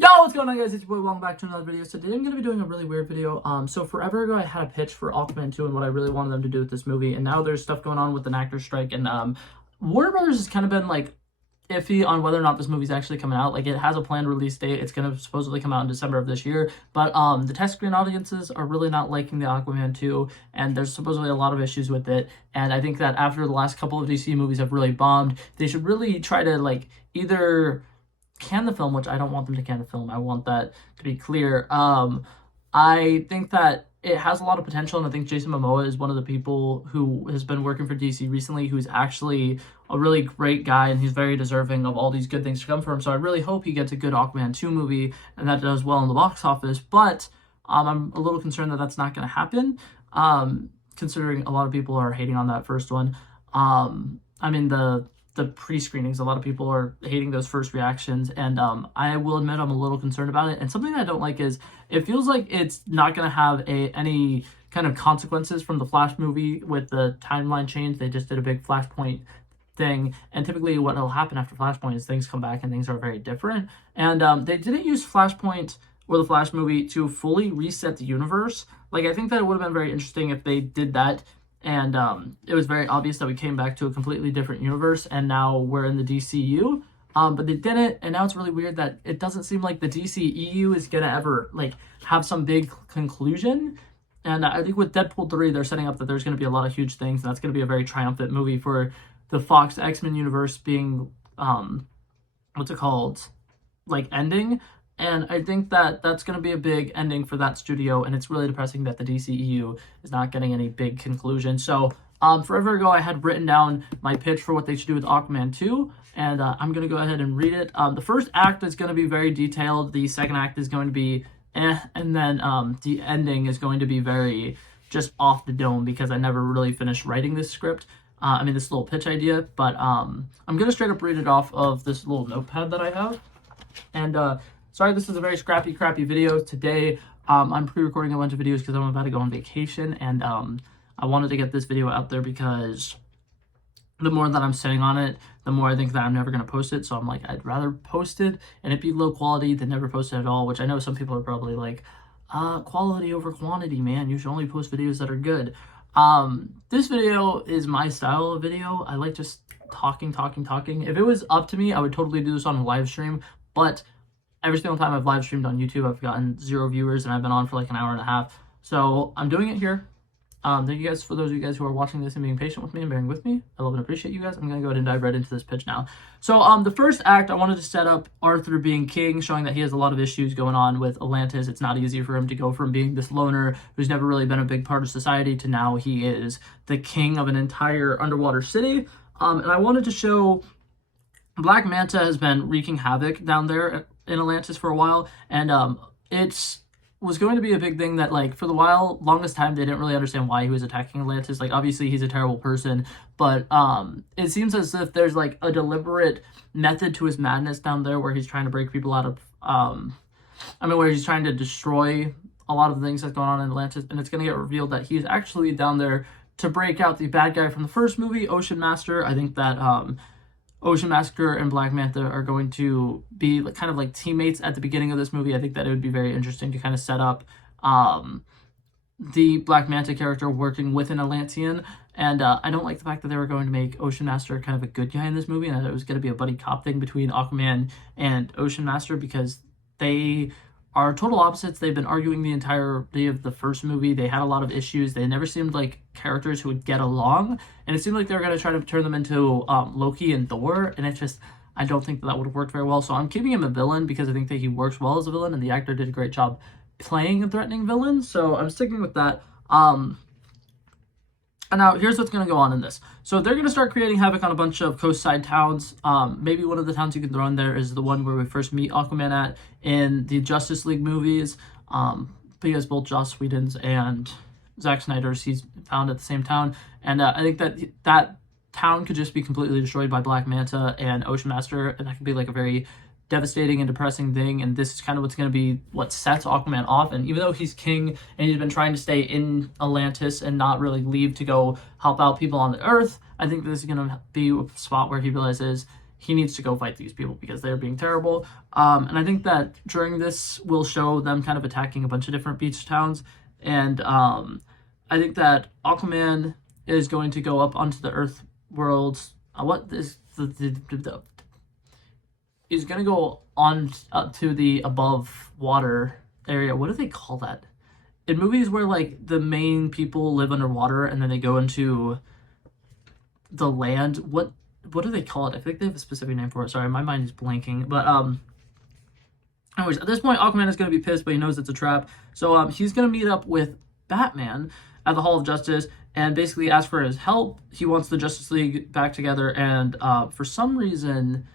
Yo, what's going on, guys? It's your boy. Welcome back to another video. So today I'm going to be doing a really weird video. So forever ago I had a pitch for Aquaman 2 and what I really wanted them to do with this movie, and now there's stuff going on with an actor's strike, and Warner Brothers has kind of been like iffy on whether or not this movie's actually coming out. Like, it has a planned release date. It's going to supposedly come out in December of this year, but the test screen audiences are really not liking the Aquaman 2, and there's supposedly a lot of issues with it. And I think that after the last couple of DC movies have really bombed, they should really try to like either can the film, which I don't want them to can the film. I want that to be clear. I think that it has a lot of potential, and I think Jason Momoa is one of the people who has been working for DC recently, who's actually a really great guy, and he's very deserving of all these good things to come from him. So I really hope he gets a good Aquaman 2 movie, and that does well in the box office. But I'm a little concerned that that's not going to happen, considering a lot of people are hating on that first one. I mean, the pre-screenings, a lot of people are hating those first reactions, and I will admit I'm a little concerned about it. And something I don't like is it feels like it's not going to have any kind of consequences from the Flash movie with the timeline change. They just did a big Flashpoint thing, and typically what will happen after Flashpoint is things come back and things are very different. And they didn't use Flashpoint or the Flash movie to fully reset the universe. Like, I think that it would have been very interesting if they did that, and it was very obvious that we came back to a completely different universe, and now we're in the DCU. But they didn't, and now it's really weird that it doesn't seem like the DCEU is gonna ever like have some big conclusion. And I think with Deadpool 3, they're setting up that there's gonna be a lot of huge things, and that's gonna be a very triumphant movie for the Fox X-Men universe being what's it called, like, ending. And I think that that's going to be a big ending for that studio, and it's really depressing that the DCEU is not getting any big conclusion. So, forever ago, I had written down my pitch for what they should do with Aquaman 2, and I'm going to go ahead and read it. The first act is going to be very detailed. The second act is going to be and then the ending is going to be very just off the dome, because I never really finished writing this script. This little pitch idea, but I'm going to straight up read it off of this little notepad that I have. And, sorry, this is a very crappy video. Today, I'm pre-recording a bunch of videos because I'm about to go on vacation, and I wanted to get this video out there because the more that I'm sitting on it, the more I think that I'm never going to post it. So I'm like, I'd rather post it and it be low quality than never post it at all, which I know some people are probably like, quality over quantity, man. You should only post videos that are good. This video is my style of video. I like just talking. If it was up to me, I would totally do this on a live stream, but every single time I've live streamed on YouTube, I've gotten 0 viewers, and I've been on for like an hour and a half. So I'm doing it here. Thank you guys for those of you guys who are watching this and being patient with me and bearing with me. I love and appreciate you guys. I'm going to go ahead and dive right into this pitch now. So the first act, I wanted to set up Arthur being king, showing that he has a lot of issues going on with Atlantis. It's not easy for him to go from being this loner who's never really been a big part of society to now he is the king of an entire underwater city. And I wanted to show Black Manta has been wreaking havoc down there in Atlantis for a while, and was going to be a big thing that, like, for the longest time they didn't really understand why he was attacking Atlantis. Like, obviously he's a terrible person, but it seems as if there's like a deliberate method to his madness down there, where he's trying to break people out of where he's trying to destroy a lot of the things that's going on in Atlantis. And it's going to get revealed that he's actually down there to break out the bad guy from the first movie, Ocean Master. I think that Ocean Master and Black Manta are going to be kind of like teammates at the beginning of this movie. I think that it would be very interesting to kind of set up the Black Manta character working with an Atlantean. And I don't like the fact that they were going to make Ocean Master kind of a good guy in this movie, and that it was going to be a buddy cop thing between Aquaman and Ocean Master, because they are total opposites. They've been arguing the entirety of the first movie. They had a lot of issues. They never seemed like characters who would get along, and it seemed like they were going to try to turn them into Loki and Thor, and I don't think that would have worked very well. So I'm keeping him a villain because I think that he works well as a villain, and the actor did a great job playing a threatening villain, so I'm sticking with that. And now, here's what's going to go on in this. So they're going to start creating havoc on a bunch of coastside towns. Maybe one of the towns you can throw in there is the one where we first meet Aquaman at in the Justice League movies, because both Joss Whedon's and Zack Snyder's, he's found at the same town. And I think that town could just be completely destroyed by Black Manta and Ocean Master, and that could be like a very devastating and depressing thing, and this is kind of what's going to be what sets Aquaman off. And even though he's king and he's been trying to stay in Atlantis and not really leave to go help out people on the earth, I think this is going to be a spot where he realizes he needs to go fight these people because they're being terrible. And I think that during this, we'll show them kind of attacking a bunch of different beach towns. And I think that Aquaman is going to go up onto the Earth world. He's going to go on up to the above water area. What do they call that? In movies where, like, the main people live underwater and then they go into the land, what do they call it? I think they have a specific name for it. Sorry, my mind is blanking. But anyways, at this point, Aquaman is going to be pissed, but he knows it's a trap. So he's going to meet up with Batman at the Hall of Justice and basically ask for his help. He wants the Justice League back together, and for some reason,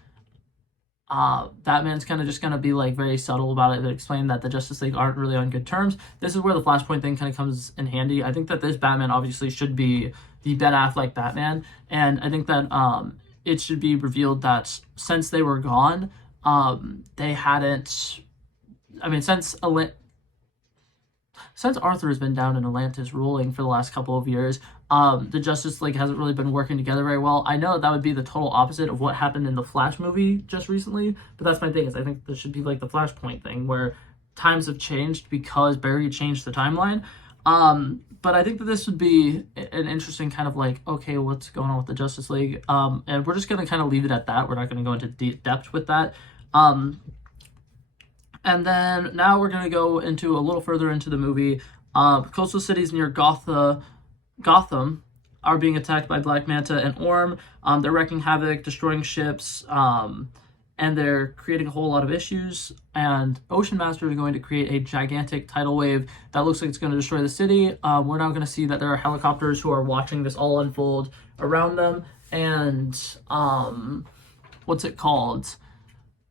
Batman's kind of just going to be, like, very subtle about it and explain that the Justice League aren't really on good terms. This is where the Flashpoint thing kind of comes in handy. I think that this Batman obviously should be the Ben Affleck Batman, and I think that it should be revealed that since they were gone, they hadn't, I mean, since Arthur has been down in Atlantis ruling for the last couple of years, the Justice League hasn't really been working together very well. I know that would be the total opposite of what happened in the Flash movie just recently, but that's my thing, is I think this should be like the Flashpoint thing, where times have changed because Barry changed the timeline. But I think that this would be an interesting kind of, like, okay, what's going on with the Justice League? And we're just going to kind of leave it at that. We're not going to go into depth with that. And then now we're going to go into a little further into the movie. Coastal cities near Gotham are being attacked by Black Manta and Orm. They're wreaking havoc, destroying ships, and they're creating a whole lot of issues. And Ocean Master is going to create a gigantic tidal wave that looks like it's going to destroy the city. We're now going to see that there are helicopters who are watching this all unfold around them. And what's it called?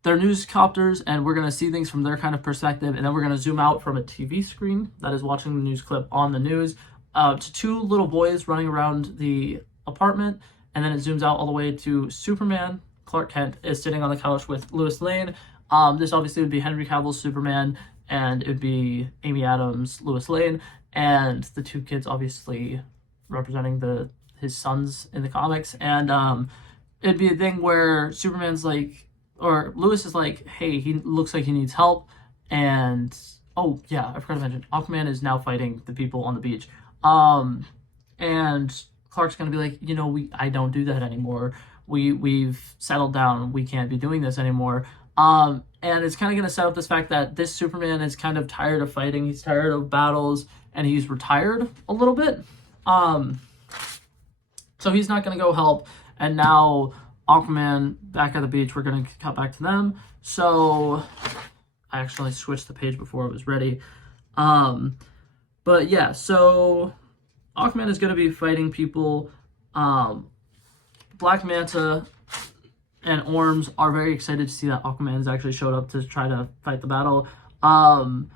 They're newscopters, and we're going to see things from their kind of perspective. And then we're going to zoom out from a TV screen that is watching the news clip on the news to two little boys running around the apartment. And then it zooms out all the way to Superman. Clark Kent is sitting on the couch with Lois Lane. This obviously would be Henry Cavill's Superman, and it would be Amy Adams' Lois Lane, and the two kids obviously representing his sons in the comics. And it'd be a thing where Superman's like, or Lois is like, hey, he looks like he needs help. And, oh, yeah, I forgot to mention, Aquaman is now fighting the people on the beach. And Clark's going to be like, you know, I don't do that anymore. We've settled down. We can't be doing this anymore. And it's kind of going to set up this fact that this Superman is kind of tired of fighting. He's tired of battles, and he's retired a little bit. So he's not going to go help. And now Aquaman back at the beach, we're going to cut back to them. So I actually switched the page before it was ready. But yeah, so Aquaman is going to be fighting people. Black Manta and Orms are very excited to see that Aquaman has actually showed up to try to fight the battle. And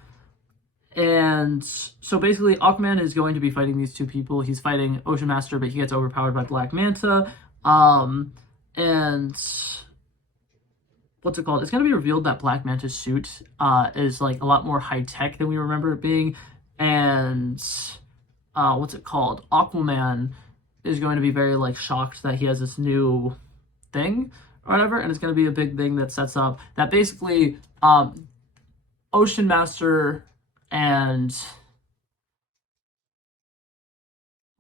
so basically Aquaman is going to be fighting these two people. He's fighting Ocean Master, but he gets overpowered by Black Manta. And what's it called? It's going to be revealed that Black Manta's suit is like a lot more high-tech than we remember it being. And what's it called? Aquaman is going to be very, like, shocked that he has this new thing or whatever, and it's going to be a big thing that sets up that basically Ocean Master and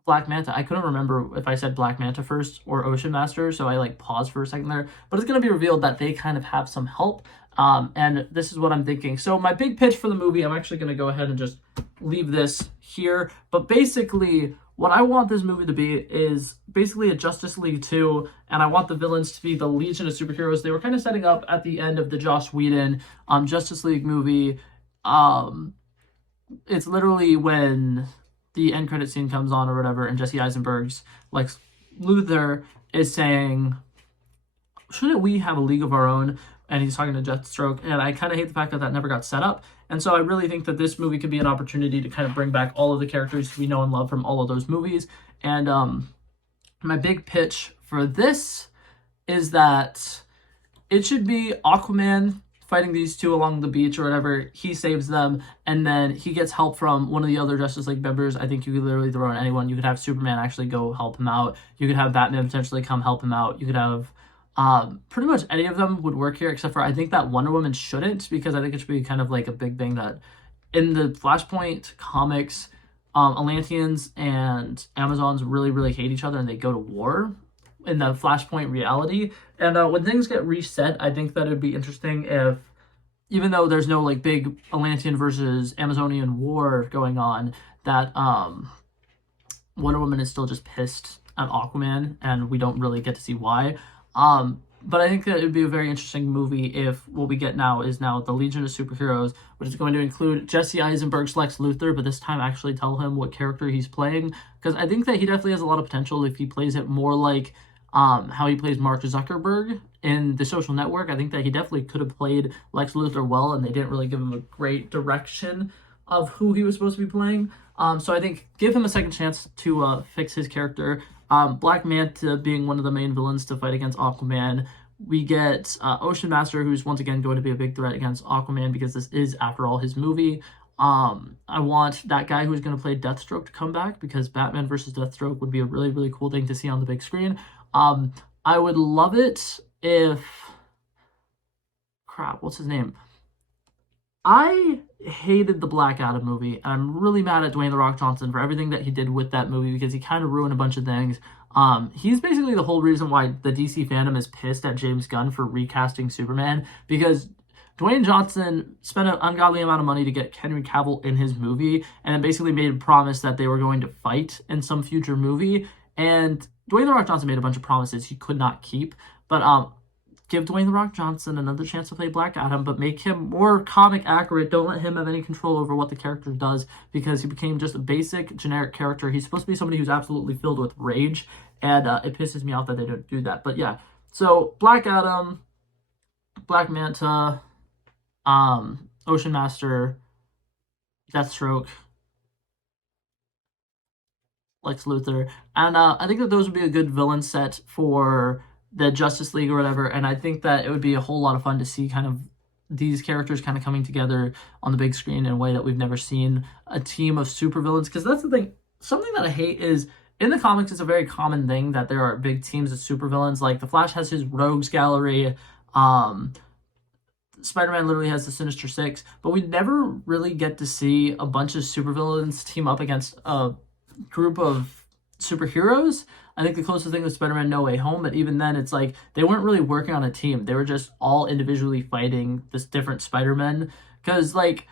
Black Manta, I couldn't remember if I said Black Manta first or Ocean Master, so I, like, paused for a second there, but it's going to be revealed that they kind of have some help, and this is what I'm thinking. So my big pitch for the movie, I'm actually going to go ahead and just leave this here, but basically what I want this movie to be is basically a Justice League 2, and I want the villains to be the Legion of Superheroes. They were kind of setting up at the end of the Joss Whedon Justice League movie. It's literally when the end credit scene comes on or whatever, and Jesse Eisenberg's Lex Luthor is saying, shouldn't we have a league of our own? And he's talking to Deathstroke, and I kind of hate the fact that that never got set up. And so I really think that this movie could be an opportunity to kind of bring back all of the characters we know and love from all of those movies. And my big pitch for this is that it should be Aquaman fighting these two along the beach or whatever. He saves them, and then he gets help from one of the other Justice League members. I think you could literally throw in anyone. You could have Superman actually go help him out. You could have Batman potentially come help him out. You could have Pretty much any of them would work here, except for I think that Wonder Woman shouldn't, because I think it should be kind of like a big thing that in the Flashpoint comics, Atlanteans and Amazons really, really hate each other and they go to war in the Flashpoint reality. And when things get reset, I think that it'd be interesting if, even though there's no like big Atlantean versus Amazonian war going on, that Wonder Woman is still just pissed at Aquaman, and we don't really get to see why. But I think that it would be a very interesting movie if what we get now is now the Legion of Superheroes, which is going to include Jesse Eisenberg's Lex Luthor, but this time actually tell him what character he's playing, because I think that he definitely has a lot of potential if he plays it more like how he plays Mark Zuckerberg in The Social Network. I think that he definitely could have played Lex Luthor well, and they didn't really give him a great direction of who he was supposed to be playing. So I think give him a second chance to fix his character. Black Manta being one of the main villains to fight against Aquaman. We get Ocean Master, who's once again going to be a big threat against Aquaman because this is, after all, his movie. I want that guy who's going to play Deathstroke to come back, because Batman versus Deathstroke would be a really, really cool thing to see on the big screen. I would love it if... Crap, what's his name? I hated the Black Adam movie, and I'm really mad at Dwayne "The Rock" Johnson for everything that he did with that movie, because he kind of ruined a bunch of things. He's basically the whole reason why the DC fandom is pissed at James Gunn for recasting Superman, because Dwayne Johnson spent an ungodly amount of money to get Henry Cavill in his movie, and then basically made a promise that they were going to fight in some future movie, and Dwayne "The Rock" Johnson made a bunch of promises he could not keep, but give Dwayne "The Rock" Johnson another chance to play Black Adam, but make him more comic accurate. Don't let him have any control over what the character does, because he became just a basic, generic character. He's supposed to be somebody who's absolutely filled with rage, and it pisses me off that they don't do that. But yeah, so Black Adam, Black Manta, Ocean Master, Deathstroke, Lex Luthor, and I think that those would be a good villain set for the Justice League or whatever, and I think that it would be a whole lot of fun to see kind of these characters kind of coming together on the big screen in a way that we've never seen a team of supervillains. Because that's the thing, something that I hate is, in the comics, it's a very common thing that there are big teams of supervillains. Like, the Flash has his Rogues Gallery, Spider-Man literally has the Sinister Six, but we never really get to see a bunch of supervillains team up against a group of superheroes. I think the closest thing was Spider-Man No Way Home, but even then, it's like they weren't really working on a team. They were just all individually fighting this different Spider-Men. Because, like,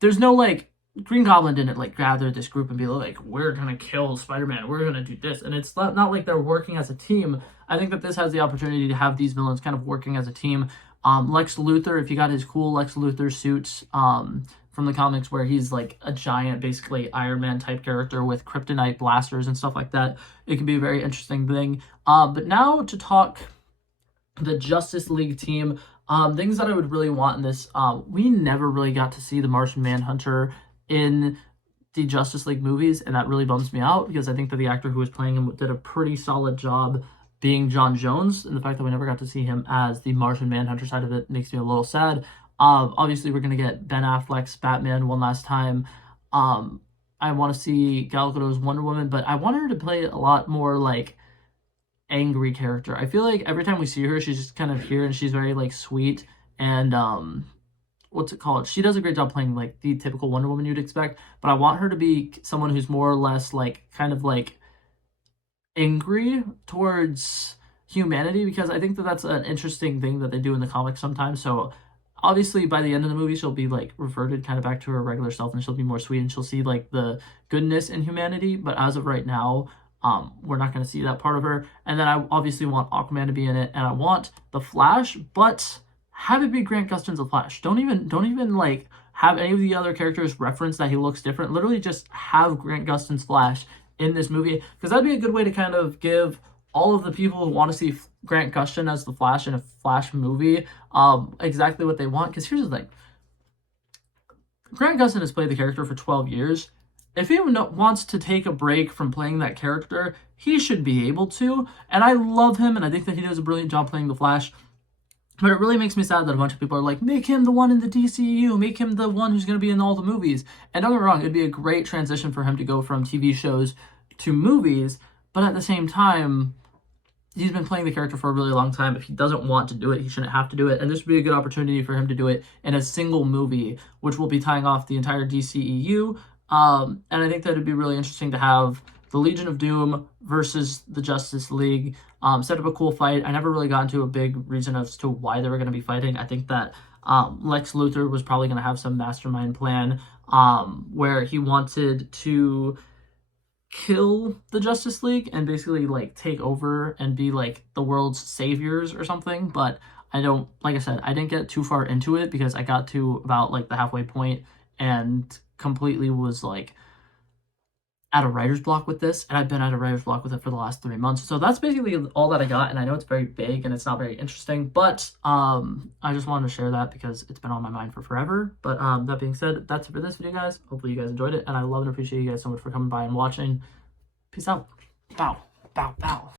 there's no, like, Green Goblin didn't, like, gather this group and be like, we're gonna kill Spider-Man, we're gonna do this. And it's not like they're working as a team. I think that this has the opportunity to have these villains kind of working as a team. Lex Luthor, if you got his cool Lex Luthor suits, from the comics, where he's like a giant, basically Iron Man type character with kryptonite blasters and stuff like that, it can be a very interesting thing. But now to talk the Justice League team, things that I would really want in this, we never really got to see the Martian Manhunter in the Justice League movies, and that really bums me out, because I think that the actor who was playing him did a pretty solid job being John Jones, and the fact that we never got to see him as the Martian Manhunter side of it makes me a little sad. Obviously, we're going to get Ben Affleck's Batman one last time. I want to see Gal Gadot's Wonder Woman, but I want her to play a lot more, like, angry character. I feel like every time we see her, she's just kind of here, and she's very, like, sweet, and, what's it called? She does a great job playing, like, the typical Wonder Woman you'd expect, but I want her to be someone who's more or less, like, kind of, like, angry towards humanity, because I think that that's an interesting thing that they do in the comics sometimes. So obviously by the end of the movie she'll be like reverted kind of back to her regular self, and she'll be more sweet, and she'll see like the goodness in humanity, but as of right now we're not going to see that part of her. And then I obviously want Aquaman to be in it, and I want the Flash, but have it be Grant Gustin's the Flash. Don't even like have any of the other characters reference that he looks different. Literally just have Grant Gustin's Flash in this movie, because that'd be a good way to kind of give all of the people who want to see Grant Gustin as the Flash in a Flash movie exactly what they want. Because here's the thing, Grant Gustin has played the character for 12 years. If he wants to take a break from playing that character, he should be able to, and I love him, and I think that he does a brilliant job playing the Flash. But it really makes me sad that a bunch of people are like, make him the one in the DCU, make him the one who's going to be in all the movies. And don't get me wrong, it'd be a great transition for him to go from TV shows to movies, but at the same time, he's been playing the character for a really long time. If he doesn't want to do it, he shouldn't have to do it. And this would be a good opportunity for him to do it in a single movie, which will be tying off the entire DCEU. And I think that it'd be really interesting to have the Legion of Doom versus the Justice League. Set up a cool fight. I never really got into a big reason as to why they were going to be fighting. I think that Lex Luthor was probably going to have some mastermind plan where he wanted to kill the Justice League and basically like take over and be like the world's saviors or something. But I don't, like I said, I didn't get too far into it because I got to about like the halfway point and completely was like at a writer's block with this, and I've been at a writer's block with it for the last 3 months. So that's basically all that I got, and I know it's very big and it's not very interesting, but I just wanted to share that because it's been on my mind for forever. But that being said, that's it for this video, guys. Hopefully you guys enjoyed it, and I love and appreciate you guys so much for coming by and watching. Peace out. Bow, bow, bow.